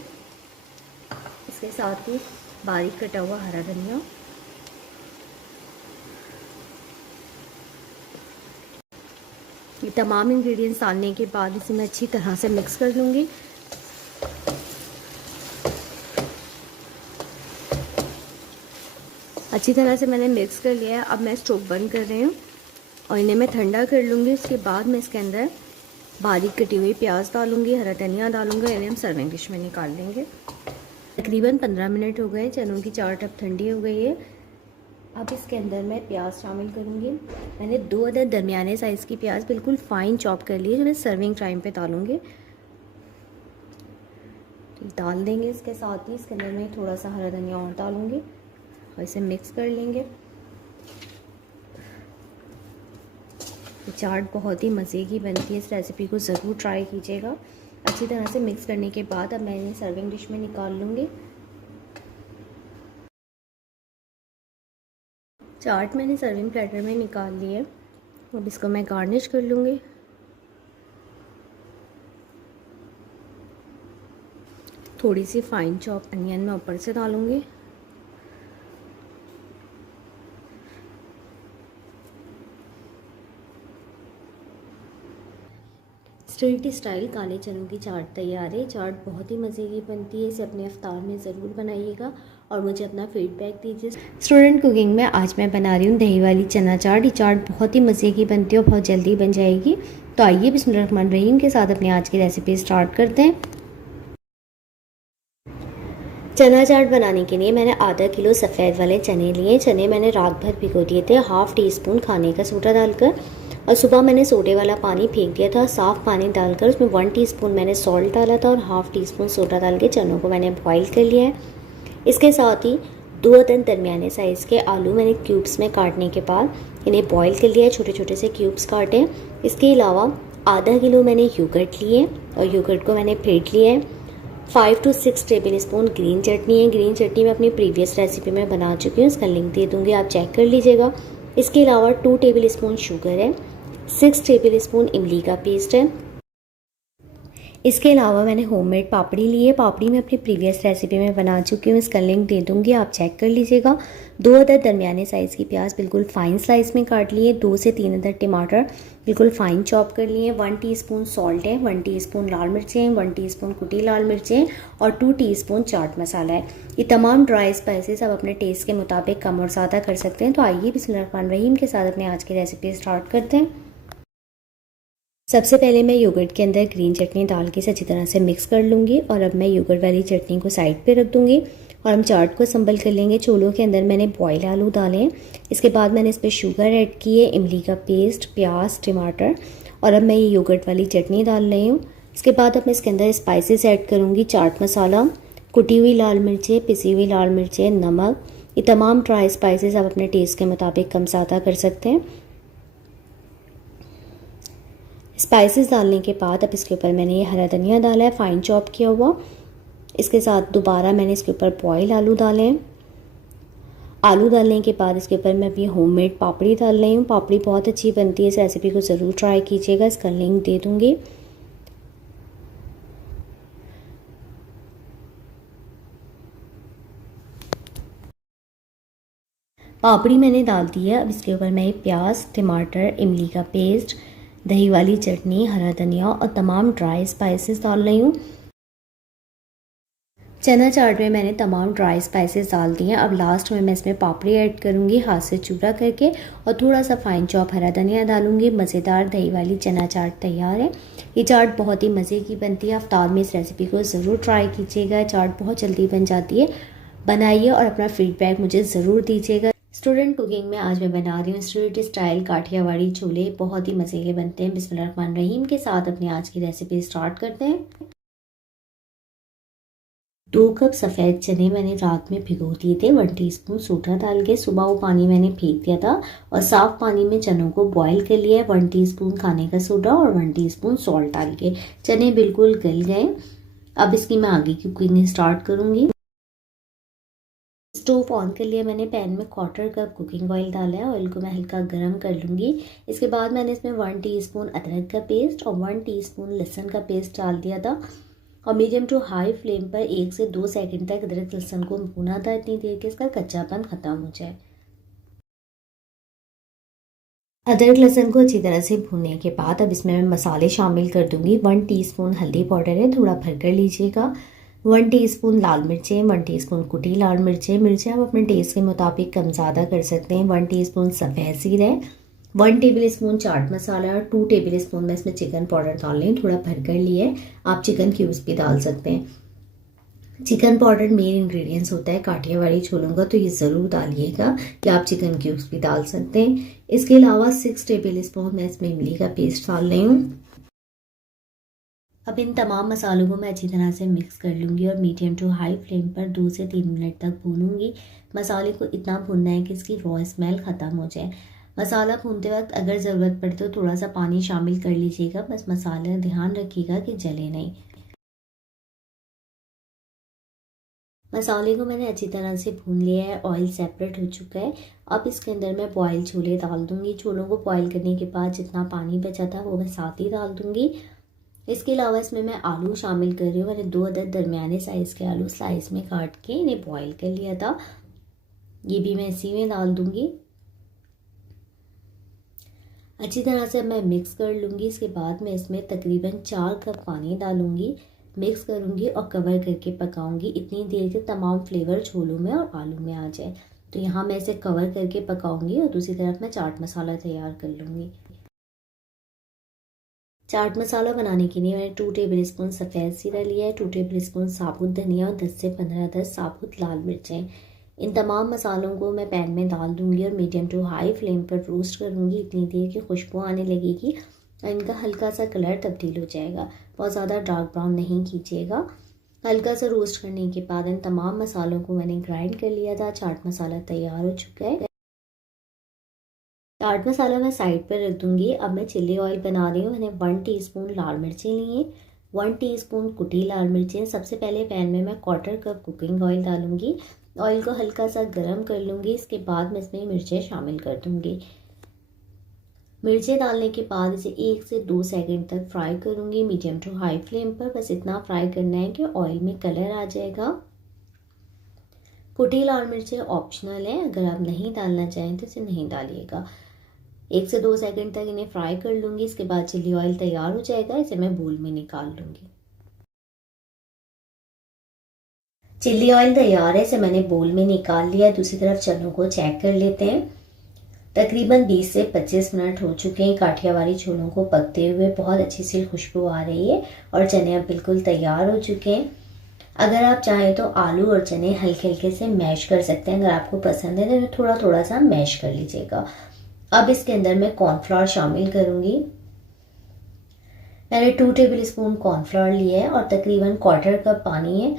इसके साथ ही बारीक कटा हुआ हरा धनिया, ये तमाम इंग्रेडिएंट्स डालने के बाद इसे मैं अच्छी तरह से मिक्स कर लूँगी। अच्छी तरह से मैंने मिक्स कर लिया है। अब मैं स्टोव बंद कर रही हूँ और इन्हें मैं ठंडा कर लूँगी। उसके बाद मैं इसके अंदर बारीक कटी हुई प्याज डालूँगी, हरा धनिया डालूँगी। इन्हें हम सर्विंग डिश में निकाल लेंगे। तकरीबन 15 मिनट हो गए, चनों की चाट अब ठंडी हो गई है। अब इसके अंदर मैं प्याज शामिल करूँगी। मैंने 2 अदद दरमियाने साइज़ की प्याज बिल्कुल फ़ाइन चॉप कर ली है, जो मैं सर्विंग टाइम पे डालूँगी। डाल देंगे। इसके साथ ही इसके अंदर मैं थोड़ा सा हरा धनिया और डालूँगी और इसे मिक्स कर लेंगे। ये चाट बहुत ही मज़े की बनती है, इस रेसिपी को ज़रूर ट्राई कीजिएगा। अच्छी तरह से मिक्स करने के बाद अब मैं इन्हें सर्विंग डिश में निकाल लूँगी। चाट मैंने सर्विंग प्लेटर में निकाल ली है। अब इसको मैं गार्निश कर लूँगी। थोड़ी सी फाइन चॉप अनियन मैं ऊपर से डालूँगी। स्ट्रीट स्टाइल काले चनों की चाट तैयार है। चाट बहुत ही मज़े की बनती है, इसे अपने इफ्तार में ज़रूर बनाइएगा और मुझे अपना फीडबैक दीजिए। स्टूडेंट कुकिंग में आज मैं बना रही हूँ दही वाली चना चाट। ये चाट बहुत ही मज़े की बनती है और बहुत जल्दी बन जाएगी। तो आइए बिस्मिल्लाहिर्रहमानिर्रहीम के साथ अपनी आज की रेसिपी स्टार्ट करते हैं। चना चाट बनाने के लिए मैंने आधा किलो सफ़ेद वाले चने लिए। चने मैंने रात भर भिगो दिए थे हाफ़ टी स्पून खाने का सोडा डालकर, और सुबह मैंने सोडे वाला पानी फेंक दिया था। साफ़ पानी डालकर उसमें 1 टीस्पून मैंने सॉल्ट डाला था और हाफ़ टी स्पून सोडा डाल के चनों को मैंने बॉईल कर लिया है। इसके साथ ही 2 अदद दरमियाने साइज़ के आलू मैंने क्यूब्स में काटने के बाद इन्हें बॉईल कर लिया है, छोटे छोटे से क्यूब्स काटे। इसके अलावा आधा किलो मैंने योगर्ट लिए और योगर्ट को मैंने फेंट लिया है। 5 to 6 टेबल स्पून ग्रीन चटनी है। ग्रीन चटनी मैं अपनी प्रीवियस रेसिपी में बना चुकी हूँ, इसका लिंक दे दूँगी, आप चेक कर लीजिएगा। इसके अलावा 2 टेबल स्पून शुगर है, 6 टेबल स्पून इमली का पेस्ट है। इसके अलावा मैंने होममेड पापड़ी ली है। पापड़ी मैं अपनी प्रीवियस रेसिपी में बना चुकी हूँ, इसका लिंक दे दूँगी, आप चेक कर लीजिएगा। 2 अदद दरमियाने साइज़ की प्याज बिल्कुल फ़ाइन स्लाइस में काट लिए। 2 से 3 अदद टमाटर बिल्कुल फ़ाइन चॉप कर लिए। 1 टीस्पून सॉल्ट है, 1 टीस्पून लाल मिर्चें, 1 टीस्पून कुटी लाल मिर्चें और 2 टीस्पून चाट मसाला है। ये तमाम ड्राई स्पाइसेस आप अपने टेस्ट के मुताबिक कम और ज़्यादा कर सकते हैं। तो आइए बिस्मिल्लाहिर्रहमानिर्रहीम के साथ अपने आज की रेसिपी स्टार्ट करते हैं। सबसे पहले मैं योगर्ट के अंदर ग्रीन चटनी डाल के इसे अच्छी तरह से मिक्स कर लूँगी और अब मैं योगर्ट वाली चटनी को साइड पे रख दूँगी और हम चाट को असम्बल कर लेंगे। चूल्हों के अंदर मैंने बॉयल आलू डाले हैं। इसके बाद मैंने इस पर शुगर ऐड की है, इमली का पेस्ट, प्याज, टमाटर और अब मैं ये योगर्ट वाली चटनी डाल रही हूँ। इसके बाद अब मैं इसके अंदर स्पाइसेस ऐड करूँगी, चाट मसाला, कुटी हुई लाल मिर्चें, पिसी हुई लाल मिर्चें, नमक। ये तमाम ड्राई स्पाइसेस आप अपने टेस्ट के मुताबिक कम ज़्यादा कर सकते हैं। स्पाइसेस डालने के बाद अब इसके ऊपर मैंने ये हरा धनिया डाला है फ़ाइन चॉप किया हुआ। इसके साथ दोबारा मैंने इसके ऊपर बॉयल आलू डाले हैं। आलू डालने के बाद इसके ऊपर मैं अभी होममेड पापड़ी डाल रही हूँ। पापड़ी बहुत अच्छी बनती है, इस रेसिपी को ज़रूर ट्राई कीजिएगा, इसका लिंक दे दूँगी। पापड़ी मैंने डाल दी है। अब इसके ऊपर मैं प्याज, टमाटर, इमली का पेस्ट, दही वाली चटनी, हरा धनिया और तमाम ड्राई स्पाइसेस डाल रही हूँ। चना चाट में मैंने तमाम ड्राई स्पाइसेस डाल दिए हैं। अब लास्ट में मैं इसमें पापड़ी ऐड करूँगी हाथ से चूरा करके और थोड़ा सा फ़ाइन चॉप हरा धनिया डालूँगी। मज़ेदार दही वाली चना चाट तैयार है। ये चाट बहुत ही मज़े की बनती है, इफ्तार में इस रेसिपी को ज़रूर ट्राई कीजिएगा। चाट बहुत जल्दी बन जाती है, बनाइए और अपना फीडबैक मुझे ज़रूर दीजिएगा। स्टूडेंट कुकिंग में आज मैं बना रही हूँ स्ट्रीट स्टाइल काठियावाड़ी छोले, बहुत ही मज़े के बनते हैं। बिस्मिल्लाहिर्रहमानिर्रहीम के साथ अपनी आज की रेसिपी स्टार्ट करते हैं। 2 कप सफ़ेद चने मैंने रात में भिगो दिए थे 1 टीस्पून सोडा डाल के। सुबह वो पानी मैंने फेंक दिया था और साफ़ पानी में चनों को बॉईल कर लिया है। 1 टीस्पून खाने का सोडा और 1 टीस्पून सॉल्ट डाल के चने बिल्कुल गल गए। अब इसकी मैं आगे की कुकिंग स्टार्ट करूँगी। स्टोव ऑन कर लिया मैंने, पैन में 1/4 कप कुकिंग ऑयल डाला है। ऑयल को मैं हल्का गर्म कर लूँगी। इसके बाद मैंने इसमें 1 टीस्पून अदरक का पेस्ट और 1 टीस्पून लहसुन का पेस्ट डाल दिया था और मीडियम टू हाई फ्लेम पर 1 से 2 सेकंड तक अदरक लहसुन को भूना था, इतनी देर के इसका कच्चापन ख़त्म हो जाए। अदरक लहसुन को अच्छी तरह से भूनने के बाद अब इसमें मैं मसाले शामिल कर दूँगी। 1 टीस्पून हल्दी पाउडर है, थोड़ा भर कर लीजिएगा। 1 टीस्पून लाल मिर्चें, 1 टीस्पून कुटी लाल मिर्चें। मिर्चें आप अपने टेस्ट के मुताबिक कम ज़्यादा कर सकते हैं। 1 टीस्पून सफ़ेद जीरा है, 1 टेबल स्पून चाट मसाला और 2 टेबल स्पून में इसमें चिकन पाउडर डाल लें, थोड़ा भर कर लिए। आप चिकन क्यूब्स भी डाल सकते हैं। चिकन पाउडर मेन इंग्रेडिएंट्स होता है काठियावाड़ी छोलों का, तो ये ज़रूर डालिएगा, या आप चिकन क्यूब्स भी डाल सकते हैं। इसके अलावा 6 टेबल स्पून मैं इसमें इमली का पेस्ट डाल रही हूँ। अब इन तमाम मसालों को मैं अच्छी तरह से मिक्स कर लूँगी और मीडियम टू हाई फ्लेम पर 2 से 3 मिनट तक भूनूंगी। मसाले को इतना भूनना है कि इसकी रॉ स्मेल ख़त्म हो जाए। मसाला भूनते वक्त अगर ज़रूरत पड़े तो थोड़ा सा पानी शामिल कर लीजिएगा, बस मसाले ध्यान रखिएगा कि जले नहीं। मसाले को मैंने अच्छी तरह से भून लिया है, ऑयल सेपरेट हो चुका है। अब इसके अंदर मैं बॉयल छोले डाल दूंगी। छोलों को बॉयल करने के बाद जितना पानी बचा था वो मैं साथ ही डाल दूंगी। इसके अलावा इसमें मैं आलू शामिल कर रही हूँ। मैंने 2 अदद दरमियाने साइज़ के आलू स्लाइस में काट के इन्हें बॉयल कर लिया था, ये भी मैं इसी में डाल दूंगी। अच्छी तरह से मैं मिक्स कर लूँगी। इसके बाद मैं इसमें तकरीबन 4 कप पानी डालूँगी, मिक्स करूँगी और कवर करके पकाऊँगी इतनी देर के तमाम फ्लेवर छोलों में और आलू में आ जाए। तो यहाँ मैं इसे कवर करके पकाऊँगी और दूसरी तरफ मैं चाट मसाला तैयार कर लूँगी। चाट मसाला बनाने के लिए मैंने 2 टेबल स्पून सफ़ेद ज़ीरा लिया है, 2 टेबल स्पून साबुत धनिया और 10 से 15 साबुत लाल मिर्चें। इन तमाम मसालों को मैं पैन में डाल दूंगी और मीडियम टू हाई फ्लेम पर रोस्ट करूंगी इतनी देर की खुशबू आने लगेगी और इनका हल्का सा कलर तब्दील हो जाएगा। बहुत ज़्यादा डार्क ब्राउन नहीं कीजिएगा। हल्का सा रोस्ट करने के बाद इन तमाम मसालों को मैंने ग्राइंड कर लिया था। चाट मसाला तैयार हो चुका है। चाट मसाला मैं साइड पर रख दूंगी। अब मैं चिल्ली ऑयल बना रही हूँ। मैंने 1 टीस्पून लाल मिर्चें ली हैं, 1 टीस्पून कुटी लाल मिर्चें। सबसे पहले पैन में मैं 1/4 कप कुकिंग ऑयल डालूंगी। ऑयल को हल्का सा गर्म कर लूँगी। इसके बाद मैं इसमें मिर्चें शामिल कर दूँगी। मिर्चें डालने के बाद इसे 1 से 2 सेकंड तक फ्राई करूँगी मीडियम टू हाई फ्लेम पर। बस इतना फ्राई करना है कि ऑयल में कलर आ जाएगा। कुटी लाल मिर्चें ऑप्शनल है, अगर आप नहीं डालना चाहें तो इसे नहीं डालिएगा। 1 से 2 सेकंड तक इन्हें फ्राई कर लूँगी। इसके बाद चिल्ली ऑयल तैयार हो जाएगा, इसे मैं बोल में निकाल लूँगी। चिल्ली ऑयल तैयार है, इसे मैंने बोल में निकाल लिया। दूसरी तरफ चनों को चेक कर लेते हैं। तकरीबन 20 से 25 मिनट हो चुके हैं काठियावाड़ी छोलों को पकते हुए। बहुत अच्छी सी खुशबू आ रही है और चने अब बिल्कुल तैयार हो चुके हैं। अगर आप चाहें तो आलू और चने हल्के हल्के से मैश कर सकते हैं। अगर आपको पसंद है तो थोड़ा थोड़ा सा मैश कर लीजिएगा। अब इसके अंदर मैं कॉर्नफ्लावर शामिल करूंगी। मैंने 2 टेबल स्पून कॉर्नफ्लावर लिया है और तकरीबन 1/4 कप पानी है।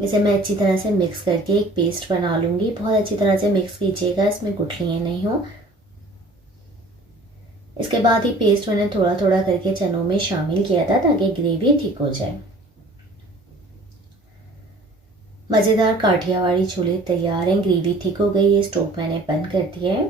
इसे मैं अच्छी तरह से मिक्स करके एक पेस्ट बना लूँगी। बहुत अच्छी तरह से मिक्स कीजिएगा, इसमें गुठलियाँ नहीं हो। इसके बाद ये पेस्ट मैंने थोड़ा थोड़ा करके चनों में शामिल किया था ताकि ग्रेवी थिक हो जाए। मज़ेदार काठियावाड़ी छोले तैयार हैं। ग्रेवी थिक हो गई है, स्टोव मैंने बंद कर दिया है।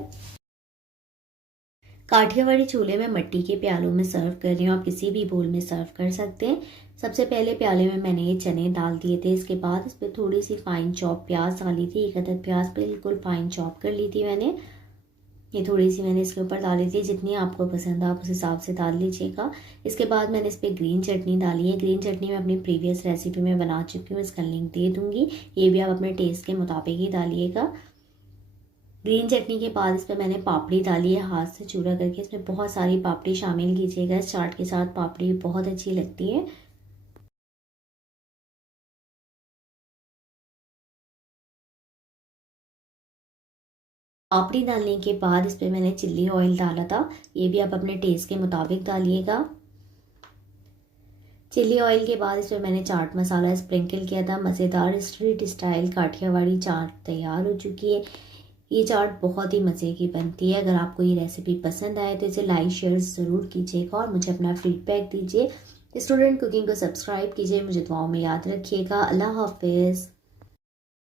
काठियावाड़ी छोले मैं मिट्टी के प्यालों में सर्व कर रही हूँ, आप किसी भी बोल में सर्व कर सकते हैं। सबसे पहले प्याले में मैंने ये चने डाल दिए थे। इसके बाद इस पर थोड़ी सी फाइन चॉप प्याज डाली थी। 1 अदद प्याज बिल्कुल फाइन चॉप कर ली थी मैंने। ये थोड़ी सी मैंने इसके ऊपर डाली थी, जितनी आपको पसंद है आप उस हिसाब से डाल लीजिएगा। इसके बाद मैंने इस पर ग्रीन चटनी डाली है। ग्रीन चटनी मैं अपनी प्रीवियस रेसिपी में बना चुकी हूँ, इसका लिंक दे दूँगी। ये भी आप अपने टेस्ट के मुताबिक ही डालिएगा। ग्रीन चटनी के बाद इस पर मैंने पापड़ी डाली है, हाथ से चूरा करके। इसमें बहुत सारी पापड़ी शामिल कीजिएगा। इस चाट के साथ पापड़ी बहुत अच्छी लगती है। पापड़ी डालने के बाद इस पर मैंने चिल्ली ऑयल डाला था। ये भी आप अपने टेस्ट के मुताबिक डालिएगा। चिल्ली ऑयल के बाद इस पर मैंने चाट मसाला स्प्रिंकल किया था। मज़ेदार स्ट्रीट स्टाइल काठियावाड़ी चाट तैयार हो चुकी है। ये चाट बहुत ही मज़े की बनती है। अगर आपको ये रेसिपी पसंद आए तो इसे लाइक शेयर ज़रूर कीजिएगा और मुझे अपना फीडबैक दीजिए। स्टूडेंट कुकिंग को सब्सक्राइब कीजिए। मुझे दुआओं में याद रखिएगा। अल्लाह हाफिज़।